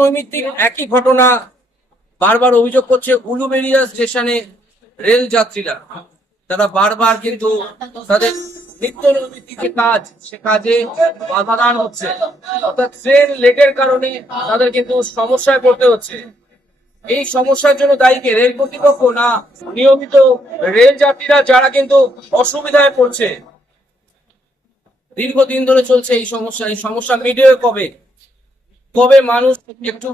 নৈমিত্তিক একই ঘটনা বারবার অভিযোগ করছে উলুবেরিয়া স্টেশনে রেল যাত্রীরা। তারা বারবার কিন্তু তাদের নিত্য নৈমিত্তিক যে কাজ, সে কাজে বাধাদান হচ্ছে। অর্থাৎ ট্রেন লেটের কারণে তাদের কিন্তু সমস্যায় পড়তে হচ্ছে। এই সমস্যার জন্য দায়ী কে, রেল কর্তৃপক্ষ না নিয়মিত রেল যাত্রীরা যারা কিন্তু অসুবিধায় পড়ছে? দীর্ঘদিন ধরে চলছে এই সমস্যা। এই সমস্যা মিটবে কবে? কবে মানুষ একটু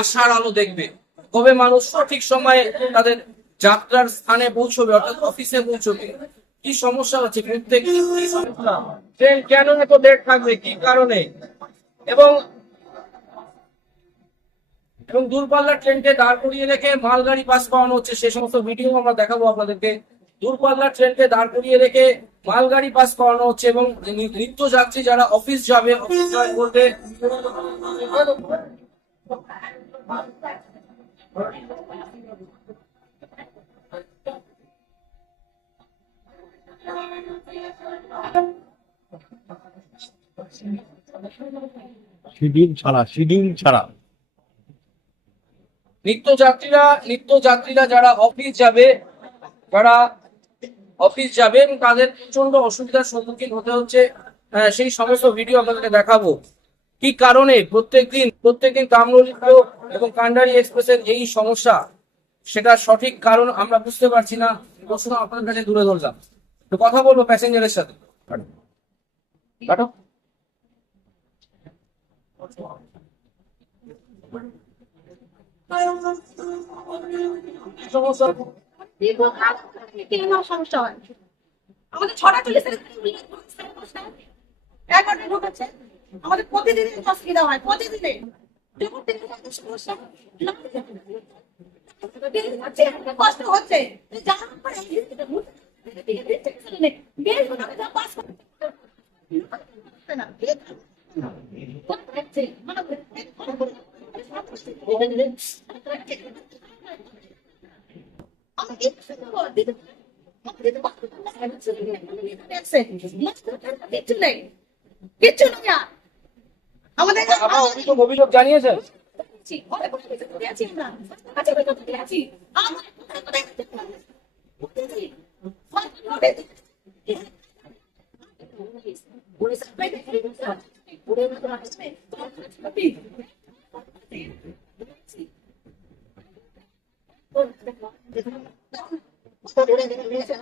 আশার আলো দেখবে? কবে মানুষ সঠিক সময়ে তাদের যাত্রার স্থানে পৌঁছবে, অর্থাৎ অফিসে পৌঁছবে? কি সমস্যা হচ্ছে প্রত্যেক ট্রেন কেন এত লেট থাকবে? কি কারণে? এবং এবং দূরপাল্লার ট্রেনকে দাঁড় করিয়ে রেখে মালগাড়ি পাস করানো হচ্ছে, সে সমস্ত ভিডিও আমরা দেখাবো আপনাদেরকে। দূরপাল্লার ট্রেনকে দাঁড় করিয়ে রেখে মালগাড়ি পাস করানো হচ্ছে এবং নিত্য যাত্রী যারা অফিস যাবে অফিস করবে শিডিউল ছাড়া শিডিউল ছাড়া। নিত্য যাত্রীরা নিত্য যাত্রীরা যারা অফিস যাবে যারা অফিস যাবে এবং তাদের প্রচণ্ড অসুবিধার সম্মুখীন হতে হচ্ছে সেই সমস্ত ভিডিও আপনাদেরকে দেখাবো। কি কারণে প্রত্যেকদিন প্রত্যেকদিন তাম্রলিপ্ত এবং কান্ডারি এক্সপ্রেসের এই সমস্যা? সেটা সঠিক কারণ আমরা বুঝতে পারছি না প্রশ্ন আপনাদের কাছে দূরে ধরলাম। তো কথা বলব প্যাসেঞ্জারের সাথে। কাটো। কি সমস্যা দীর্ঘকাল ধরে কেন সমস্যা হয়? আমাদের ছটা চল্লিশ এগারোটা ঢুকেছে আমাদের প্রতিদিন অসুবিধা হয় প্রতিদিনে। কষ্ট হচ্ছে। যার উপরে বেশ গুলোকে যা পাস করতে না আমাকে দিতে কিচ্ছু আর। আমাদের অভিযোগ জানিয়েছেন অনেক অভিযোগ করে আছি আমরা। কাছে অভিযোগ করে আছি। আমার কোথায় কোথায় যেতে হবে? বুঝতেছি। ফোন করে দিতে। পুলিশ আপনাকে ফিরে দিতে হবে। পুলিশ আপনাকে আসবে। তোমার কাছে হবে। ওদের কিছু আপনার নাম কি হবে না। কোথা থেকে? বলতেন না ফতেপুর আমার বাড়ি ফতেপুর না এসে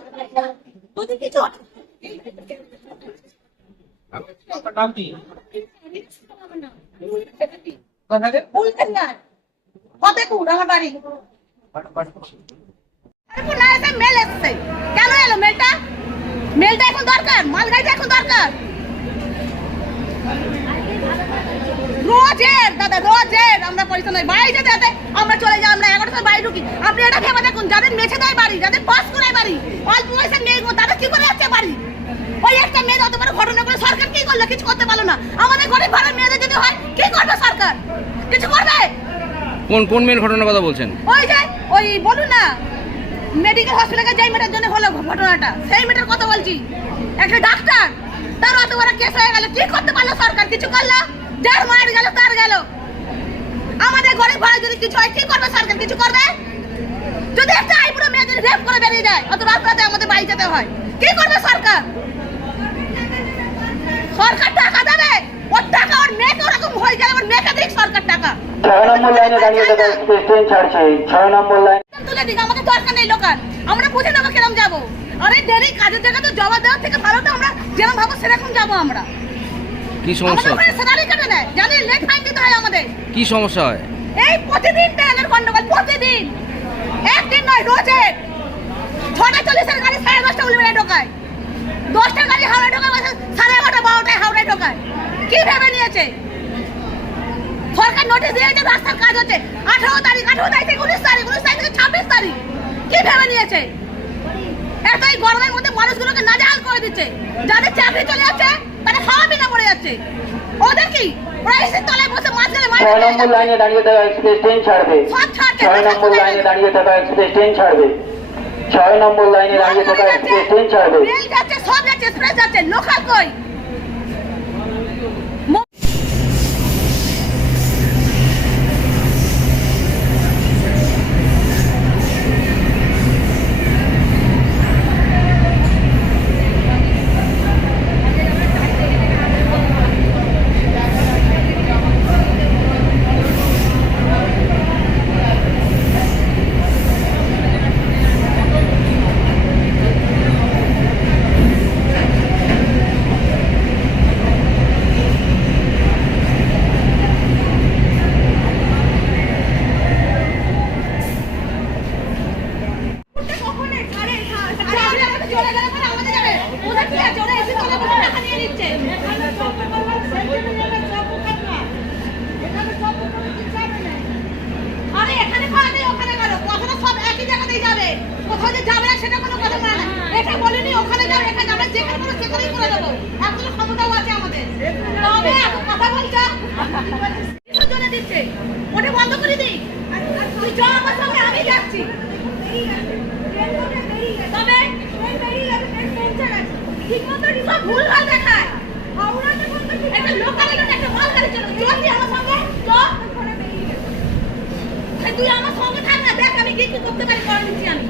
মেল এসছে। কেন এলো মেলটা? মেলটা এখন দরকার? মালগাড়িটা এখন দরকার? রোজের দাদা রোজের। আমরা পয়সা নয় বাড়ি যেতে আমরা চলে যাই আমরা এগারোটার বাড়ি ঢুকি। আপনি এটা ভেবে দেখুন যাদের মেছে দেয় বাড়ি যাদের পাস করে বাড়ি অল্প পয়সা মেয়ে তাদের কি করে যাচ্ছে বাড়ি? ওই একটা মেয়ে অত বড় ঘটনা করে সরকার কি করল? কিছু করতে পারল না। আমাদের গরিব ঘরের মেয়েদের যদি হয় কি করবে সরকার? কিছু করবে? কোন কোন মেয়ের ঘটনার কথা বলছেন? ওই যে ওই বলুন না মেডিকেল হসপিটালে যাই মেয়েটার জন্য হলো ঘটনাটা সেই মেয়েটার কথা বলছি। একটা ডাক্তার তার অত বড় কেস হয়ে গেল কি করতে পারল সরকার? কিছু করল? যার মার গেল তার গেল। আমাদের গরিব ঘরে যদি কিছু হয় কি করবে সরকার? কিছু করবে? যদি একটা আইপুরো মেয়ে যদি রেপ করে বেরিয়ে যায় অত রাত রাতে আমাদের বাড়ি যেতে হয় কি করবে সরকার? সরকার টাকা দেবে। ওর টাকা ওর মেয়েকে ওরকম হয়ে গেলে ওর মেয়েকে দিক সরকার টাকা। ছয় নম্বর লাইনে দাঁড়িয়ে থাকা ট্রেন ছাড়ছে ছয় নম্বর লাইন। তুলে দিক আমাদের দরকার নেই লোকাল। আমরা বুঝে নেব কিরম যাব। আরে ডেলি কাজের জায়গা তো জমা দেওয়ার থেকে ভালো তো আমরা যেরকম ভাবো সেরকম যাব আমরা। কি আমাদের সমস্যা ওখানে স্যালারি কেটে নেয় জানি লেট ফাইন দিতে হয় আমাদের। কি সমস্যা হয়? এই প্রতিদিন ট্রেনের গন্ডগোল প্রতিদিন। একদিন নয় রোজের ছটা চল্লিশের গাড়ি সাড়ে দশটা উলিবেড়ে ঢোকায়। দশটা গাড়ি হাওড়ায় ঢোকায় সাড়ে এগারোটা বারোটায় হাওড়ায় ঢোকায়। কি ভেবে নিয়েছে? সরকার নোটিশ দিয়েছে রাস্তার কাজ হচ্ছে। আঠারো তারিখ আঠারো তারিখ থেকে উনিশ তারিখ উনিশ তারিখ থেকে ছাব্বিশ তারিখ। কি ভেবে নিয়েছে? এত এই গরমের মধ্যে মানুষগুলোকে নাজাল করে দিচ্ছে। যাদের চাকরি চলে যাচ্ছে তারা খাওয়া পিনা পড়ে যাচ্ছে। ওদের কি? ওরা এসে তলায় বসে মাছ গেলে মাছ ছয় নম্বর লাইনে দাঁড়িয়ে থাকা এক্সপ্রেস ট্রেন ছাড়বে। ছয় নম্বর লাইনে দাঁড়িয়ে থাকা এক্সপ্রেস ট্রেন ছাড়বে। ছয় নম্বর লাইনে দাঁড়িয়ে থাকা এক্সপ্রেস ট্রেন ছাড়বে। রেল যাচ্ছে সব যাচ্ছে এক্সপ্রেস যাচ্ছে। লোকাল কই? কোথাও যাবে সেটা কোনো কথা না। এটা বলিনি, ওখানে যাও, এখানে আমরা যেখানে করো সেখানেই করে দেবো। এতগুলো ক্ষমতাও আছে আমাদের। তবে কথা বলছো জন্য দিচ্ছে? ওটা বন্ধ করে দিই। তুই চ আমার সঙ্গে আমি যাচ্ছি। তবে তুই আমার সঙ্গে থাক না, দেখ আমি কি করতে পারি করে নিচ্ছি আমি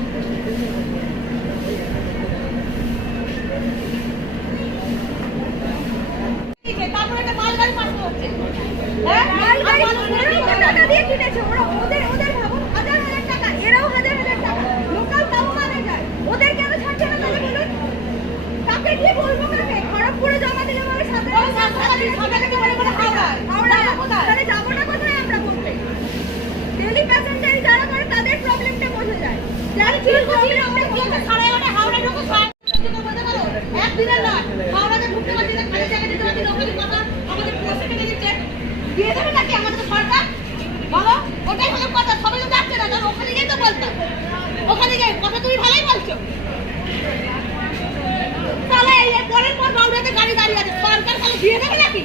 ঠিক আছে, তারপরে একটা মালগাড়ি পাঠাতে হচ্ছে। হ্যাঁ? আর মানুষ মরে গেছে। ওই সাতটাকাটি, সাতটাকাটি বলে বলে হাওড়ায়। যাব কোথায়? জানি কি প্রবলেম আমরা কি একটা সাড়ে এগারোটা হাওড়া ঢোকো সাড়ে এগারোটা বলতে পারো? একদিনের নয়। হাওড়াতে ঢুকতে পারছি না, খালি জায়গা দিতে পারছি না, ওখানে কথা আমাদের পোস্টে কেটে দিচ্ছে। ওটাই কথা, সবাই তো যাচ্ছে না, ওখানে গিয়ে তো বলতো। ওখানে গিয়ে, কথা তুমি ভালোই বলছো। তাহলে পরের পর বাউড়াতে গাড়ি দাঁড়িয়ে আছে, সরকার তাহলে দিয়ে দেবে নাকি?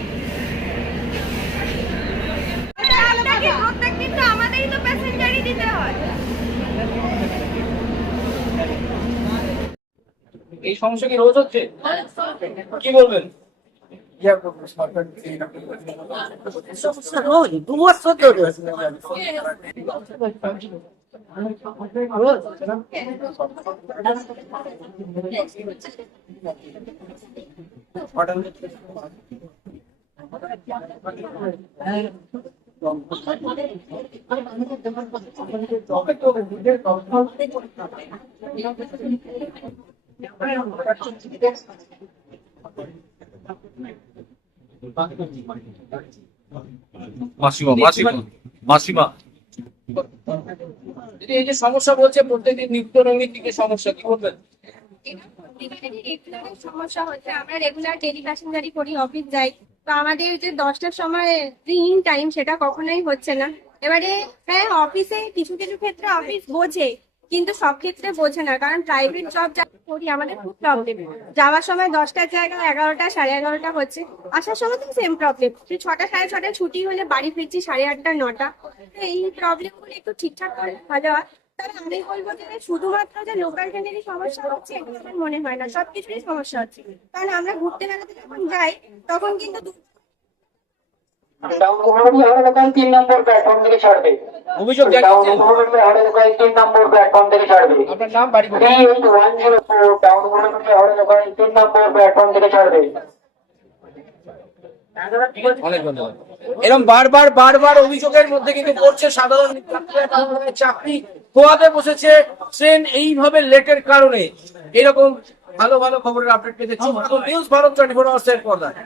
প্রত্যেকদিন তো আমাদেরই তো প্যাসেঞ্জারই দিতে হয় এই সমস্যা কি রোজ হচ্ছে কি বলবেন মাসিমা মাসিমা মাসিমা। এই যে সমস্যা বলছে প্রত্যেকদিন নিত্য নৈমিত দিকে সমস্যা কি বলবেন? সমস্যা হচ্ছে আমরা রেগুলার ডেলি প্যাসেঞ্জারি করি অফিস যাই। তো আমাদের যে দশটার সময় ইন টাইম সেটা কখনোই হচ্ছে না। এবারে হ্যাঁ অফিসে কিছু কিছু ক্ষেত্রে অফিস বোঝে কিন্তু সব ক্ষেত্রে বোঝে না কারণ প্রাইভেট জব যা করি আমাদের খুব প্রবলেম যাওয়ার সময় দশটার জায়গায় এগারোটা সাড়ে এগারোটা হচ্ছে। আসার সময় তো সেম প্রবলেম ছটা সাড়ে ছটায় ছুটি হলে বাড়ি ফিরছি সাড়ে আটটা নটা। তো এই প্রবলেমগুলো একটু ঠিকঠাক করে ভালো হয় তাহলে আমি বলব যে শুধুমাত্র যে লোকাল ট্রেনেরই সমস্যা হচ্ছে এটা আমার মনে হয় না। সবকিছুরই সমস্যা হচ্ছে। কারণ আমরা ঘুরতে বেড়াতে যখন যাই তখন কিন্তু আপনার নাম বাড়ি অনেক ধন্যবাদ। এরকম বারবার বারবার অভিযোগের মধ্যে কিন্তু পড়ছে সাধারণ চাকরি খোয়াতে বসেছে ট্রেন এইভাবে লেটের কারণে। এরকম ভালো ভালো খবরের আপডেট পেতে Chokh news Bharat twenty four hours এর পর্দায়।